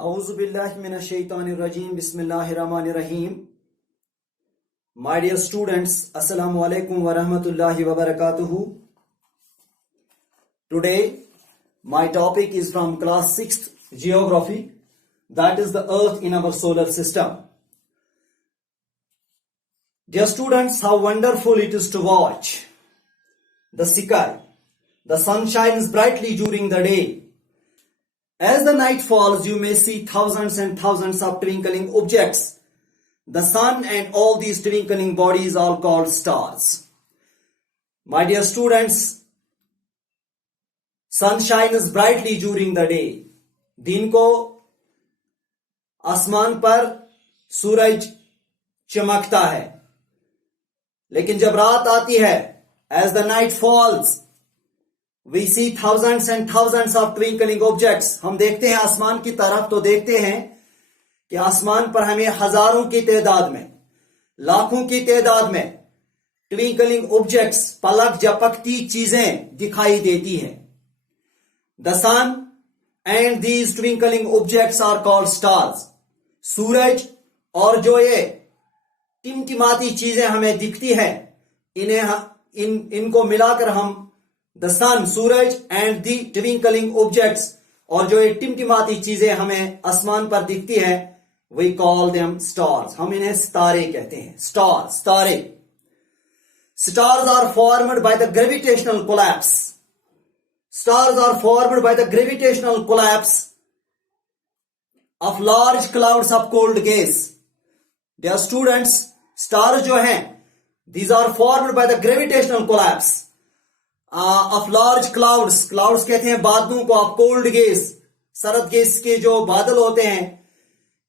Auzubillahiminash-shaytanir-rajim. Bismillahir-rahmanir-rahim. My dear students, Assalamu alaikum wa rahmatullahi wa barakatuhu. Today, my topic is from class 6th Geography, that is the Earth in our solar system. Dear students, how wonderful it is to watch the sky. The sun shines brightly during the day. As the night falls, you may see thousands and thousands of twinkling objects. The sun and all these twinkling bodies are called stars. My dear students, sun shines brightly during the day. दिन को आसमान पर सूरज चमकता है, लेकिन जब रात आती है, as the night falls, we see thousands and thousands of twinkling objects. हम देखते हैं आसमान की तरफ तो देखते हैं कि आसमान पर हमें हजारों की तादाद में, लाखों की तादाद में ट्विंकलिंग ऑब्जेक्ट्स, पलक झपकती चीजें दिखाई देती हैं. The sun and these twinkling objects are called stars. सूरज और जो ये टिमटिमाती चीजें हमें दिखती है, इनको मिलाकर हम the sun, Suraj and the twinkling objects, और जो ये टिमटिमाती चीजें हमें आसमान पर दिखती है, we call them stars. हम इन्हें सितारे कहते हैं. Stars, सितारे. Stars are formed by the gravitational collapse. Stars are formed by the gravitational collapse of large clouds of cold gas. Dear students, stars जो हैं, these are formed by the gravitational collapse of large clouds. Clouds कहते हैं बादलों को. आप cold gas, सरद gas के जो बादल होते हैं,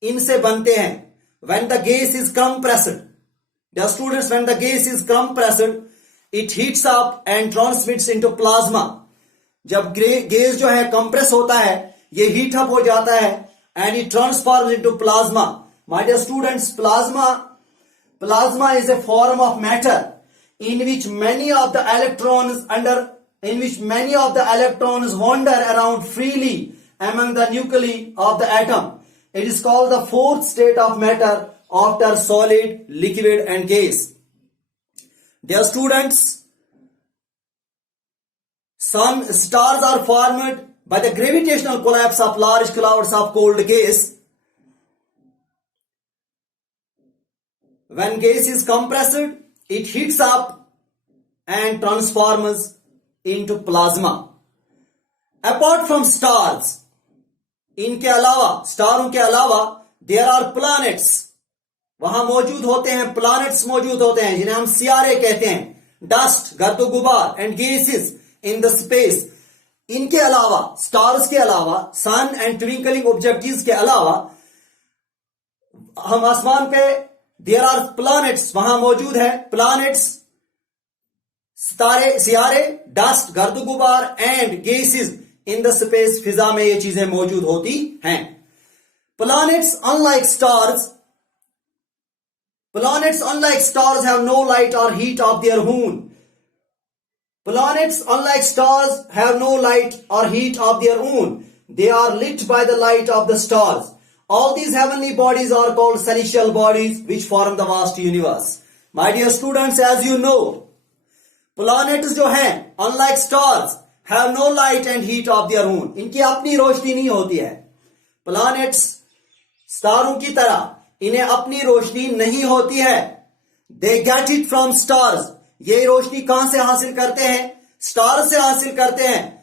इनसे बनते हैं. When the gas is compressed, dear students, when the gas is compressed, it heats up and transmits into plasma. जब गैस जो है कंप्रेस होता है, ये हीट अप हो जाता है and it transforms into plasma. My dear students, plasma is a form of matter in which many of the electrons wander around freely among the nuclei of the atom. It is called the fourth state of matter after solid, liquid and gas. Dear students, stars are formed by the gravitational collapse of large clouds of cold gas. When gas is compressed, it heats up and transforms into plasma. Apart from stars, इनके अलावा, स्टारों के अलावा, there are planets. वहां मौजूद होते हैं, planets मौजूद होते हैं, जिन्हें हम सियारे कहते हैं. Dust, गर्दो गुबार and gases in the space. इनके अलावा, stars के अलावा, sun and twinkling objects के अलावा, हम आसमान पे there are planets, वहां मौजूद है planets, सितारे, सियारे, dust, गर्द गुबार and gases in the space. फिजा में ये चीजें मौजूद होती हैं. Planets unlike stars have no light or heat of their own. Planets unlike stars have no light or heat of their own. They are lit by the light of the stars. All these heavenly bodies are called celestial bodies which form the vast universe. My dear students, as you know, planets जो हैं, unlike stars, have no light and heat of their own. इनकी अपनी रोशनी नहीं होती है. Planets स्टारों की तरह इन्हें अपनी रोशनी नहीं होती है. They get it from stars. ये रोशनी कहां से हासिल करते हैं? स्टार से हासिल करते हैं.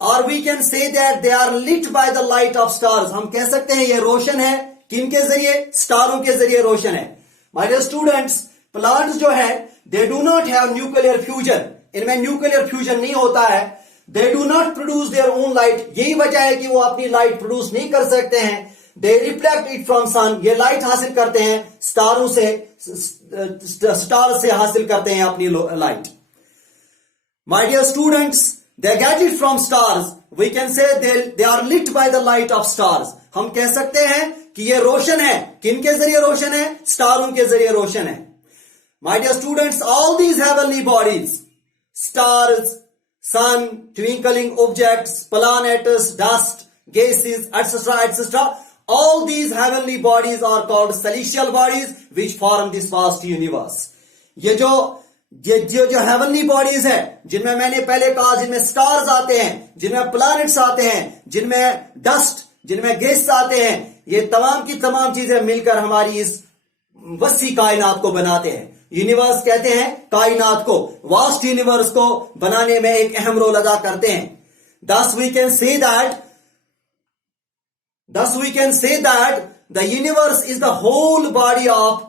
और we can say that they are lit by the light of stars. हम कह सकते हैं ये रोशन है. किनके जरिए? स्टारों के जरिए रोशन है. My dear students, प्लांट्स जो है, they do not have nuclear fusion. इनमें न्यूक्लियर फ्यूजन नहीं होता है. They do not produce their own light. यही वजह है कि वो अपनी लाइट प्रोड्यूस नहीं कर सकते हैं. They reflect it from sun. ये लाइट हासिल करते हैं स्टारों से, स्टार से हासिल करते हैं अपनी light. My dear students, they get it from stars. We can say they are lit by the light of stars. हम कह सकते हैं कि ये रोशन है. किनके जरिए रोशन है? स्टारों के जरिए रोशन है. My dear students, all these heavenly bodies, stars, sun, twinkling objects, planets, dust, gases, etc., etc. All these heavenly bodies are called celestial bodies which form this vast universe. ये जो heavenly bodies है, जिनमें मैंने पहले कहा, जिनमें stars आते हैं, जिनमें planets आते हैं, जिनमें dust, जिनमें गैस आते हैं, ये तमाम की तमाम चीजें मिलकर हमारी इस वसी कायनात को बनाते हैं. यूनिवर्स कहते हैं कायनात को, वास्ट यूनिवर्स को बनाने में एक अहम रोल अदा करते हैं. Thus we can say that the universe is the whole body of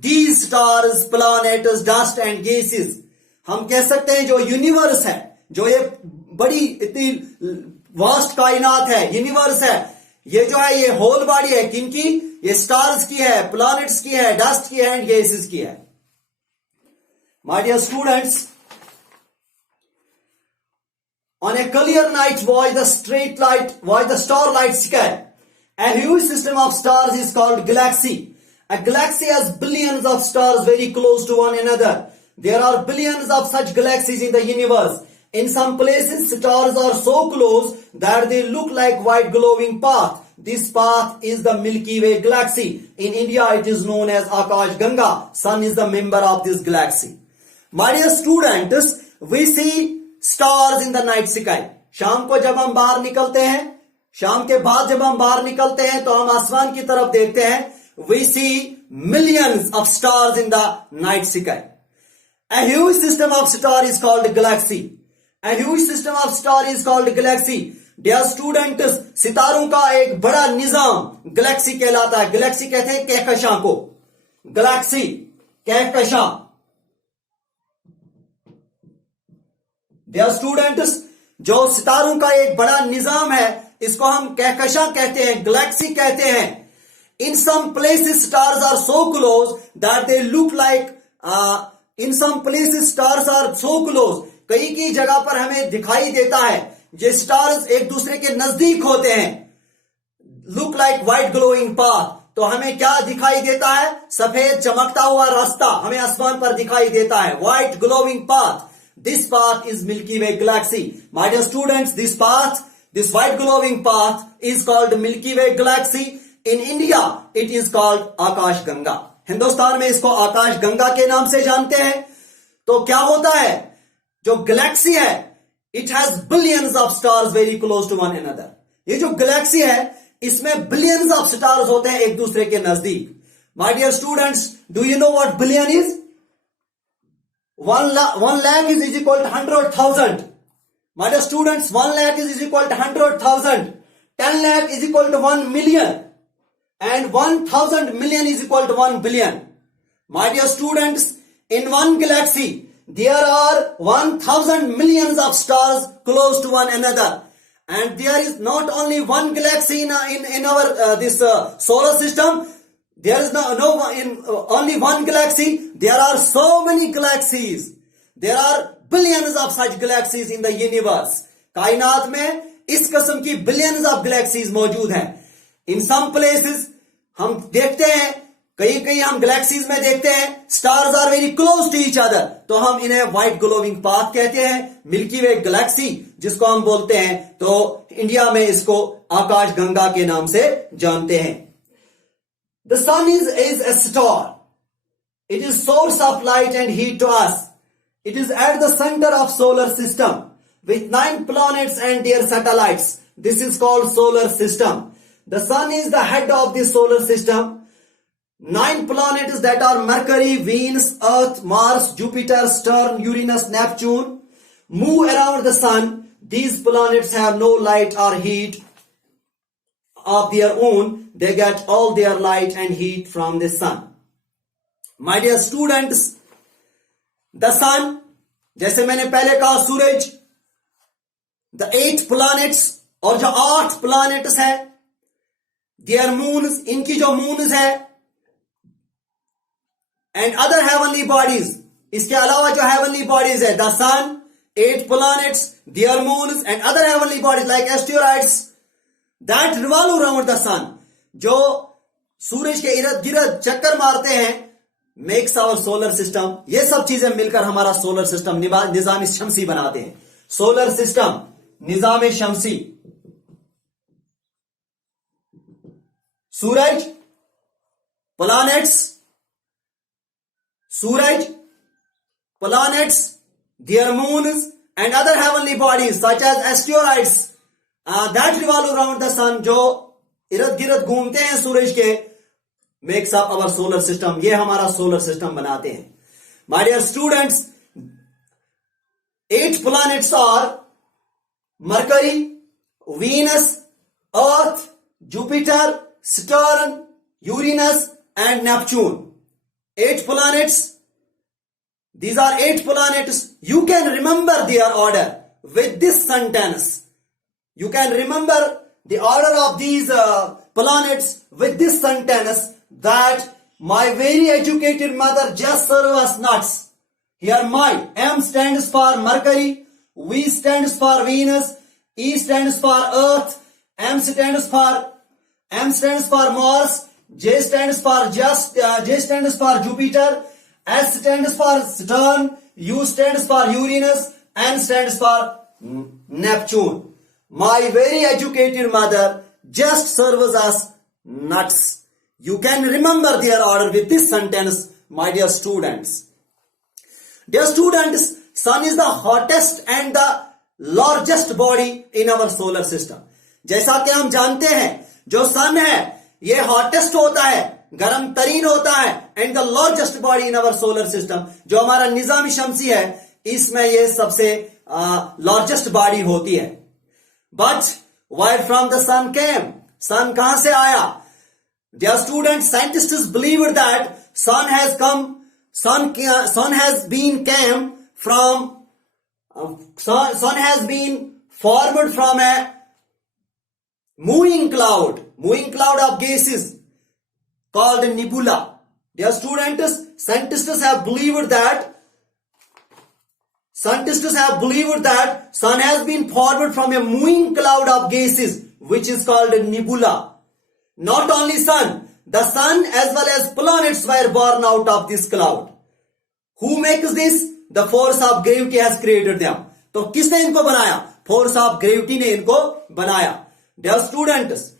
these stars, planets, dust and gases. हम कह सकते हैं जो यूनिवर्स है, जो ये बड़ी इतनी वास्ट कायनात है, यूनिवर्स है, ये जो है ये होल बॉडी है. किनकी? ये स्टार्स की है, प्लैनेट्स की है, डस्ट की है एंड गैसेस की है. My dear students, on a clear night watch the starlight sky. A huge system of stars is called galaxy. A galaxy has billions of stars very close to one another. There are billions of such galaxies in the universe. In some places, stars are so close that they look like white glowing path. This path is the Milky Way galaxy. In India, it is known as Akash Ganga. Sun is the member of this galaxy. My dear students, we see stars in the night sky. शाम को जब हम बाहर निकलते हैं, शाम के बाद जब हम बाहर निकलते हैं तो हम आसमान की तरफ देखते हैं. We see millions of stars in the night sky. A huge system of stars is called galaxy. A huge system of stars is called galaxy. Dear students, सितारों का एक बड़ा निजाम गैलेक्सी कहलाता है. गैलेक्सी कहते हैं कहकशां को. गैलेक्सी, कहकशां. Dear students, जो सितारों का एक बड़ा निजाम है, इसको हम कहकशां कहते हैं, गैलेक्सी कहते हैं. In some places stars are so close that they look like in some places stars are so close. कई की जगह पर हमें दिखाई देता है ये स्टार्स एक दूसरे के नजदीक होते हैं. Look like white glowing path. तो हमें क्या दिखाई देता है? सफेद चमकता हुआ रास्ता हमें आसमान पर दिखाई देता है. White glowing path. This path is Milky Way galaxy. My dear students, this white glowing path is called Milky Way galaxy. In India, it is called Akash Ganga. Hindustan में इसको आकाश गंगा के नाम से जानते हैं. तो क्या होता है? जो गैलेक्सी है, it has billions of stars very close to one another. ये जो गैलेक्सी है, इसमें billions of stars होते हैं एक दूसरे के नजदीक. My dear students, do you know what billion is? 1 lakh is equal to 100,000. My dear students, 1 lakh is equal to 100,000. 10 lakh is equal to 1 million. And 1,000 million is equal to 1 billion. My dear students, in one galaxy, there are 1,000 millions of stars close to one another. And there is not only one galaxy in our this solar system. There is only one galaxy. There are so many galaxies. There are billions of such galaxies in the universe. कायनात में इस किस्म की billions of galaxies मौजूद हैं. In some places हम देखते हैं, कहीं हम galaxies में देखते हैं, stars are very close to each other. तो हम इन्हें white glowing path कहते हैं, Milky Way galaxy जिसको हम बोलते हैं. तो इंडिया में इसको आकाश गंगा के नाम से जानते हैं. The sun is a star. It is source of light and heat to us. It is at the center of solar system with 9 planets and their satellites. This is called solar system. The sun is the head of the solar system. 9 planets that are Mercury, Venus, Earth, Mars, Jupiter, Saturn, Uranus, Neptune move around the sun. These planets have no light or heat of their own. They get all their light and heat from the sun. My dear students, the sun, जैसे मैंने पहले कहा सूरज, the 8 planets और जो 8 planets है, their moons, इनकी जो moons है, and other heavenly bodies, इसके अलावा जो heavenly bodies है, the sun, 8 planets, their moons and other heavenly bodies like asteroids that revolve around the sun, जो सूरज के इर्द गिर्द चक्कर मारते हैं, मेक्स आवर सोलर सिस्टम. ये सब चीजें मिलकर हमारा सोलर सिस्टम निजाम शमसी बनाते हैं. Solar system, Nizam Shamsi. Suraj, planets, Suraj, planets, their moons and other heavenly bodies such as asteroids that revolve around the sun, जो इर्द गिर्द घूमते हैं सूरज के, makes up our solar system. ये हमारा solar system बनाते हैं. My dear students, 8 planets are Mercury, Venus, Earth, Jupiter, Saturn, Uranus and Neptune. 8 planets. These are 8 planets. You can remember their order with this sentence. You can remember the order of these planets with this sentence, that my very educated mother just served us nuts. Here my M stands for Mercury, V stands for Venus, E stands for Earth, M stands for Mars, J stands for Jupiter, S stands for Saturn, U stands for Uranus, N stands for Neptune. My very educated mother just serves us nuts. You can remember their order with this sentence, my dear students. Dear students, sun is the hottest and the largest body in our solar system. जैसा कि हम जानते हैं, जो सन है ये hottest होता है, गर्म तरीन होता है, and the largest body in our solar system, जो हमारा निजाम शमसी है, इसमें ये सबसे लार्जेस्ट बॉडी होती है. बट वायर फ्रॉम द सन केम, सन कहां से आया? Dear students, scientists believe that sun has been formed from a moving cloud of gases called nebula. Dear students, scientists have believed that sun has been formed from a moving cloud of gases which is called nebula. Not only sun, the sun as well as planets were born out of this cloud. Who makes this? The force of gravity has created them. तो किसने इनको बनाया? Force of gravity ने इनको बनाया. Dear students,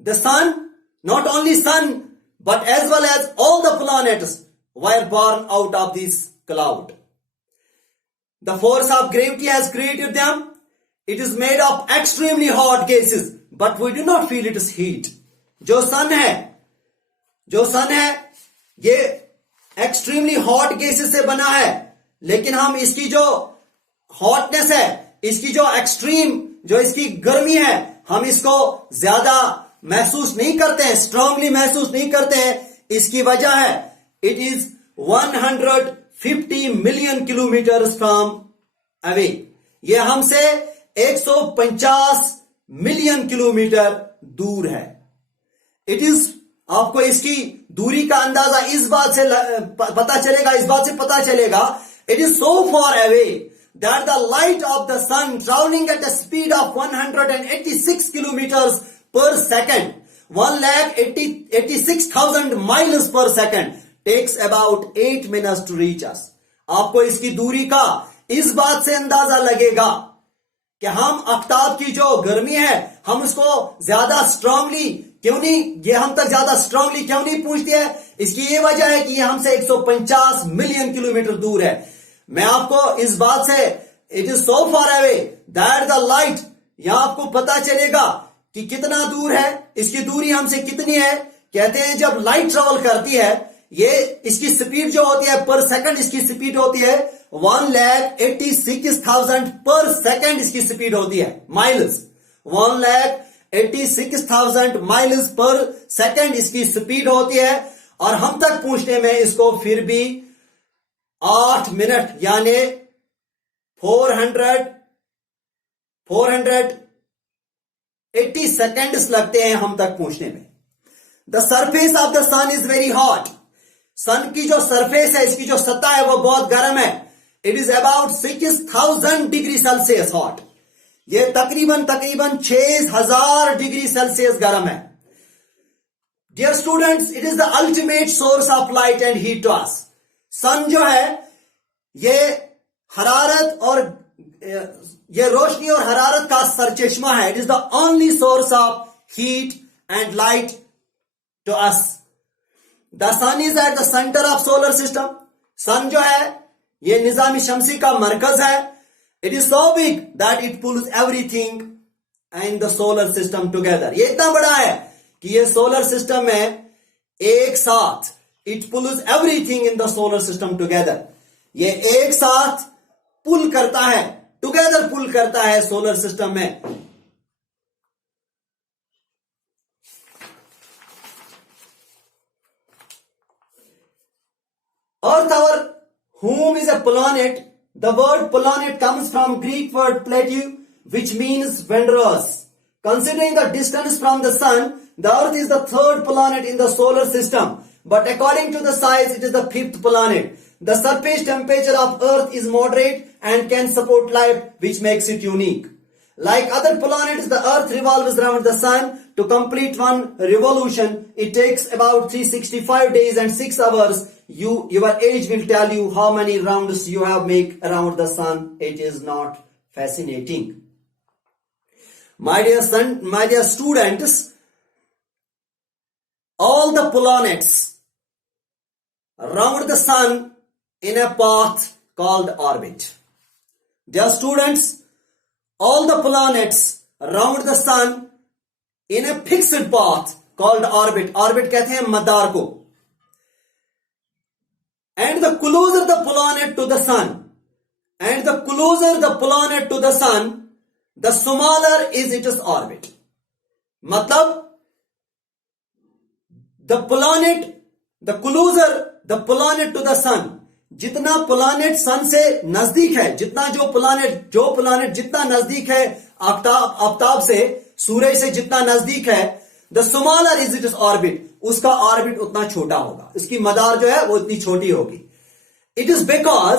the sun, not only sun, but as well as all the planets were born out of this cloud. The force of gravity has created them. It is made of extremely hot gases, but we do not feel its heat. जो सन है, ये extremely hot gases से बना है, लेकिन हम इसकी जो hotness है, इसकी जो extreme, जो इसकी गर्मी है, हम इसको ज्यादा महसूस नहीं करते हैं, strongly महसूस नहीं करते हैं. इसकी वजह है, it is 150 million kilometers from away. ये हमसे 150 मिलियन किलोमीटर दूर है. इट इज, आपको इसकी दूरी का अंदाजा इस बात से पता चलेगा, it is so far away that the light of the sun travelling at the speed of 186 kilometres per second, 1,86,000 miles per second, takes about 8 minutes to reach us. आपको इसकी दूरी का इस बात से अंदाजा लगेगा कि हम आफ्ताब की जो गर्मी है, हम उसको ज्यादा स्ट्रांगली क्यों नहीं, ये हम तक ज्यादा स्ट्रांगली क्यों नहीं पहुंचती है? इसकी ये वजह है कि ये हमसे 150 मिलियन किलोमीटर दूर है. मैं आपको इस बात से, it is so far away that the light, यहां आपको पता चलेगा कि कितना दूर है, इसकी दूरी हमसे कितनी है. कहते हैं जब लाइट ट्रेवल करती है, ये इसकी स्पीड जो होती है पर सेकंड, इसकी स्पीड होती है 1,86,000 पर सेकंड, इसकी स्पीड होती है माइल्स. 1,86,000 माइल्स पर सेकंड इसकी स्पीड होती है, और हम तक पहुंचने में इसको फिर भी 8 मिनट यानी 480 सेकंड्स लगते हैं हम तक पहुंचने में. The surface of the sun is very hot. Sun की जो सरफेस है, इसकी जो सतह है, वो बहुत गर्म है. It is about 6,000 degree Celsius hot. ये तकरीबन 6,000 डिग्री सेल्सियस गर्म है. Dear students, it is the ultimate source of light and heat to us. Sun जो है, ये हरारत और ये रोशनी और हरारत का सरचश्मा है. It is the only source of heat and light to us. The sun is at the centre of solar system. Sun जो है ये निजामी शमसी का मरकज है. It is so big that it pulls everything in the solar system together. ये इतना बड़ा है कि ये सोलर सिस्टम में एक साथ, it pulls everything in the solar system together. ये एक साथ पुल करता है, टुगेदर पुल करता है सोलर सिस्टम में. Earth, our home, is a planet. The word planet comes from Greek word plateau, which means wondrous. Considering the distance from the sun, the Earth is the third planet in the solar system. But according to the size, it is the fifth planet. The surface temperature of Earth is moderate and can support life, which makes it unique. Like other planets, the Earth revolves around the sun. To complete one revolution, it takes about 365 days and 6 hours. Your age will tell you how many rounds you have made around the sun. It is not fascinating. My dear students, all the planets around the sun in a path called orbit. Dear students, all the planets around the sun in a fixed path called orbit. Orbit कहते हैं मदार को. And the closer the planet to the sun, and the closer the planet to the sun, the smaller is its orbit. मतलब the closer the planet to the sun, जितना planet सन से नजदीक है, जो planet जितना नजदीक है आफ्ताब से, सूरज से जितना नजदीक है, the smaller is its orbit, उसका ऑर्बिट उतना छोटा होगा, इसकी मदार जो है वो इतनी छोटी होगी. It is because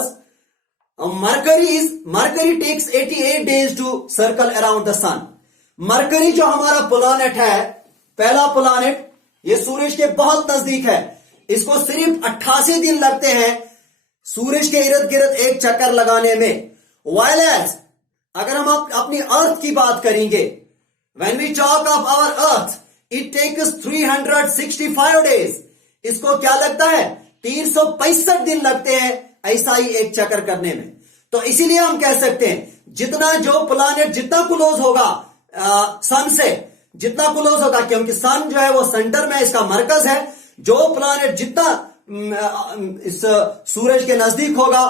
Mercury takes 88 days to circle around the sun. Mercury जो हमारा प्लानेट है, पहला प्लानेट, ये सूरज के बहुत नजदीक है. इसको सिर्फ 88 दिन लगते हैं सूरज के इर्द गिर्द एक चक्कर लगाने में. वायलेस अगर हम अपनी अर्थ की बात करेंगे, when we talk of our earth, it takes 365 days. इसको क्या लगता है? 365 दिन लगते हैं ऐसा ही एक चक्कर करने में. तो इसीलिए हम कह सकते हैं जितना जो प्लानेट जितना क्लोज होगा सन से, जितना क्लोज होगा, क्योंकि सन जो है वो सेंटर में इसका मरकज है, जो प्लानेट जितना इस सूरज के नजदीक होगा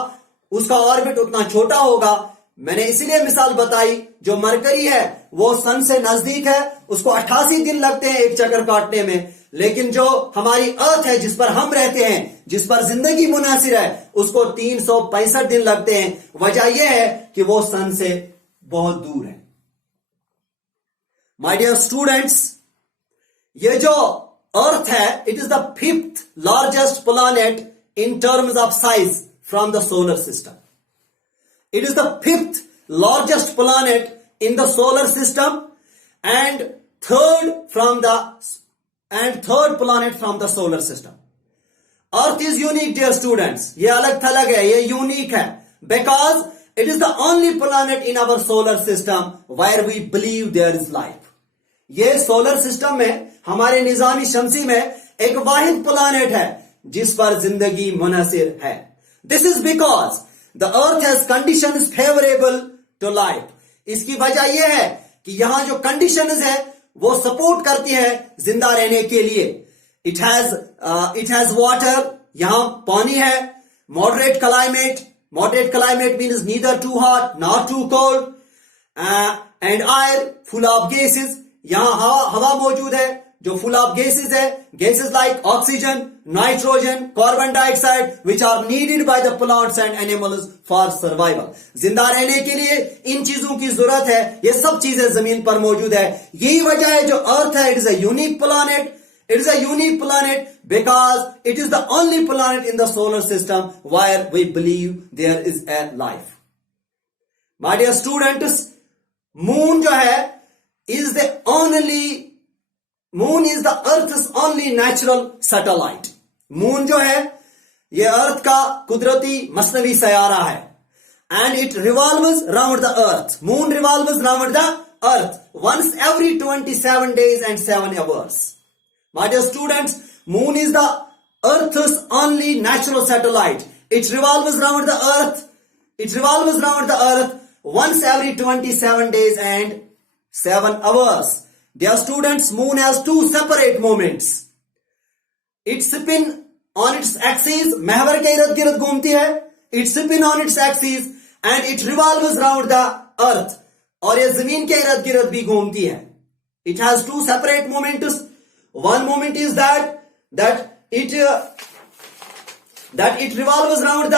उसका ऑर्बिट उतना छोटा होगा. मैंने इसीलिए मिसाल बताई, जो मरकरी है वो सन से नजदीक है, उसको 88 दिन लगते हैं एक चक्कर काटने में. लेकिन जो हमारी अर्थ है, जिस पर हम रहते हैं, जिस पर जिंदगी मुनासिर है, उसको 365 दिन लगते हैं. वजह यह है कि वो सन से बहुत दूर है. माय डियर स्टूडेंट्स, ये जो अर्थ है, it is the 5th largest planet in terms of size from the solar system. It is the 5th largest planet in the solar system and third planet from the solar system. Earth is unique, dear students. ये अलग थलग है, ये unique है, because it is the only planet in our solar system where we believe there is life. ये solar system में, हमारे निजामी शमसी में एक वाहिद प्लानेट है जिस पर जिंदगी मुनहसिर है. This is because the earth has conditions favorable to life. इसकी वजह यह है कि यहां जो कंडीशंस है वो सपोर्ट करती है जिंदा रहने के लिए. इट हैज वाटर, यहां पानी है. Moderate climate means neither too hot not too cold. And air full of gases, यहां हवा मौजूद है जो फुल ऑफ गैसेस है. Gases like oxygen, nitrogen, carbon dioxide, which are needed by the plants and animals for survival. जिंदा रहने के लिए इन चीजों की जरूरत है. ये सब चीजें जमीन पर मौजूद है. यही वजह है जो अर्थ है, it is a unique planet. It is a unique planet because it is the only planet in the solar system where we believe there is a life. My dear students, moon जो है is the earth's only natural satellite. Moon जो है ये अर्थ का कुदरती मसनवी सयारा है. and it revolves round the earth. Moon revolves round the earth once every 27 days and 7 hours. My dear students, moon is the earth's only natural satellite. It revolves round the earth. It revolves round the earth once every 27 days and 7 hours. Dear students, moon has two separate moments. It spin on its axis, महवर के इर्द गिर्द घूमती है. It spin on its axis and it revolves round the earth. और ये जमीन के इर्द गिर्द भी घूमती है. It has two separate moments. One moment is that it revolves round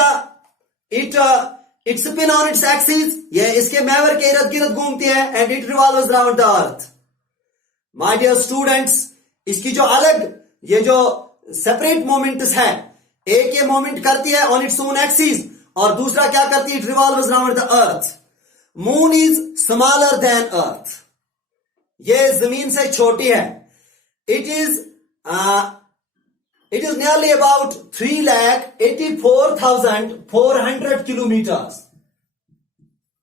it spin on its axis. ये इसके महवर के इर्द गिर्द घूमती है and it revolves round the earth. My dear students, इसकी जो अलग ये जो सेपरेट मोमेंट्स है, एक ये मोमेंट करती है ऑन इट्स ओन एक्सिस और दूसरा क्या करती है, it revolves round the earth. Moon is smaller than earth. ये जमीन से छोटी है. It is nearly about 3,84,400 kilometres.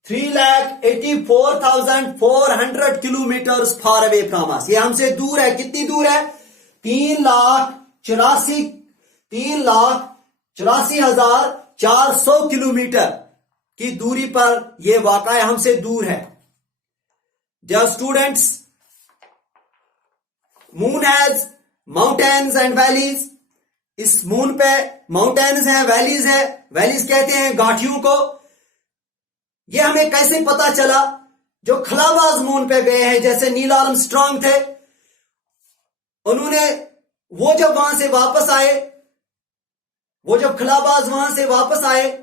3,84,400 kilometres far away from us. ये हमसे दूर है. कितनी दूर है? 3,84,400 किलोमीटर की दूरी पर यह वाक़ा हमसे दूर है. Dear students, moon has mountains and valleys. इस मून पे माउंटेन्स हैं, वैलीज है. वैलीज कहते हैं घाटियों को. यह हमें कैसे पता चला? जो खलाबाज मून पे गए हैं, जैसे नील आर्मस्ट्रांग थे, उन्होंने वो जब वहां से वापस आए, वो जब खलाबाज वहां से वापस आए,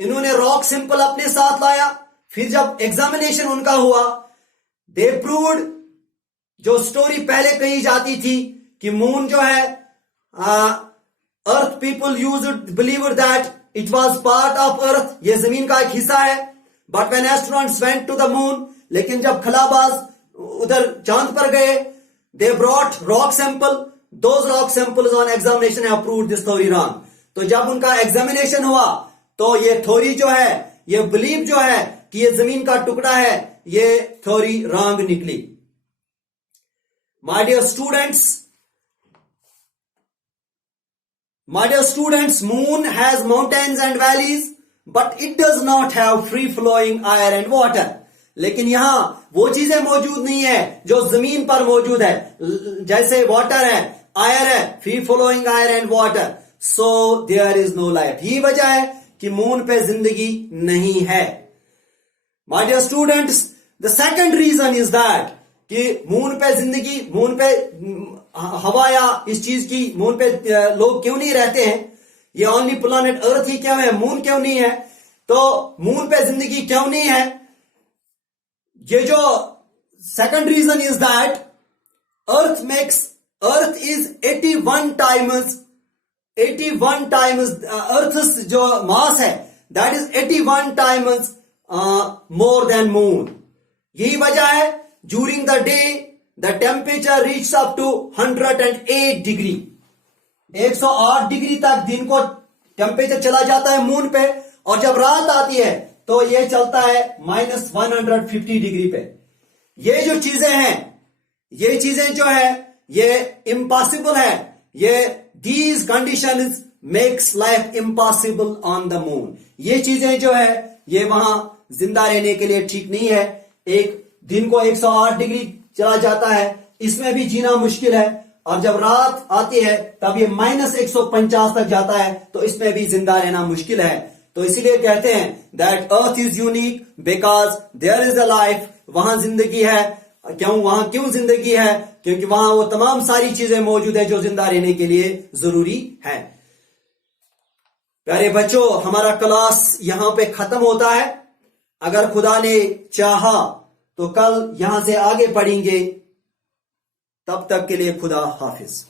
इन्होंने रॉक सिंपल अपने साथ लाया. फिर जब एग्जामिनेशन उनका हुआ, दे प्रूव्ड जो स्टोरी पहले कही जाती थी कि मून जो है, earth people believed that it was part of earth. ये जमीन का एक हिस्सा है. But when astronauts went to the moon, लेकिन जब खलाबाज उधर चांद पर गए, they brought rock sample. Those rock samples on examination have proved this theory wrong. तो जब उनका एग्जामिनेशन हुआ तो ये थ्योरी जो है, ये बिलीव जो है कि ये जमीन का टुकड़ा है, ये थ्योरी रॉन्ग निकली. My dear students, moon has mountains and valleys, but it does not have free flowing air and water. लेकिन यहां वो चीजें मौजूद नहीं है जो जमीन पर मौजूद है. जैसे वाटर है, आयर है, free flowing air and water. So there is no life. यही वजह है कि मून पे जिंदगी नहीं है. My dear students, the second reason is that कि मून पे जिंदगी, मून पे हवा या इस चीज की, मून पे लोग क्यों नहीं रहते हैं? ये ओनली प्लैनेट अर्थ ही क्यों है, मून क्यों नहीं है? तो मून पे जिंदगी क्यों नहीं है? ये जो second reason is that earth is 81 times earth जो मास है, that is 81 times more than moon. यही वजह है during the day the temperature reach up to 108 degree. 108 degree तक दिन को टेम्परेचर चला जाता है मून पे, और जब रात आती है तो ये चलता है -150 डिग्री पे. ये जो चीजें हैं, ये चीजें जो है, ये इम्पॉसिबल है. ये these conditions makes life impossible on the moon. ये चीजें जो है, ये वहां जिंदा रहने के लिए ठीक नहीं है. एक दिन को 108 डिग्री चला जाता है, इसमें भी जीना मुश्किल है. और जब रात आती है तब ये -150 तक जाता है, तो इसमें भी जिंदा रहना मुश्किल है. तो इसीलिए कहते हैं that earth is unique because there is a life. वहां जिंदगी है. वहां क्यों जिंदगी है? क्योंकि वहां वो तमाम सारी चीजें मौजूद है जो जिंदा रहने के लिए जरूरी है. प्यारे बच्चों, हमारा क्लास यहां पे खत्म होता है. अगर खुदा ने चाहा तो कल यहां से आगे पढ़ेंगे. तब तक के लिए खुदा हाफिज.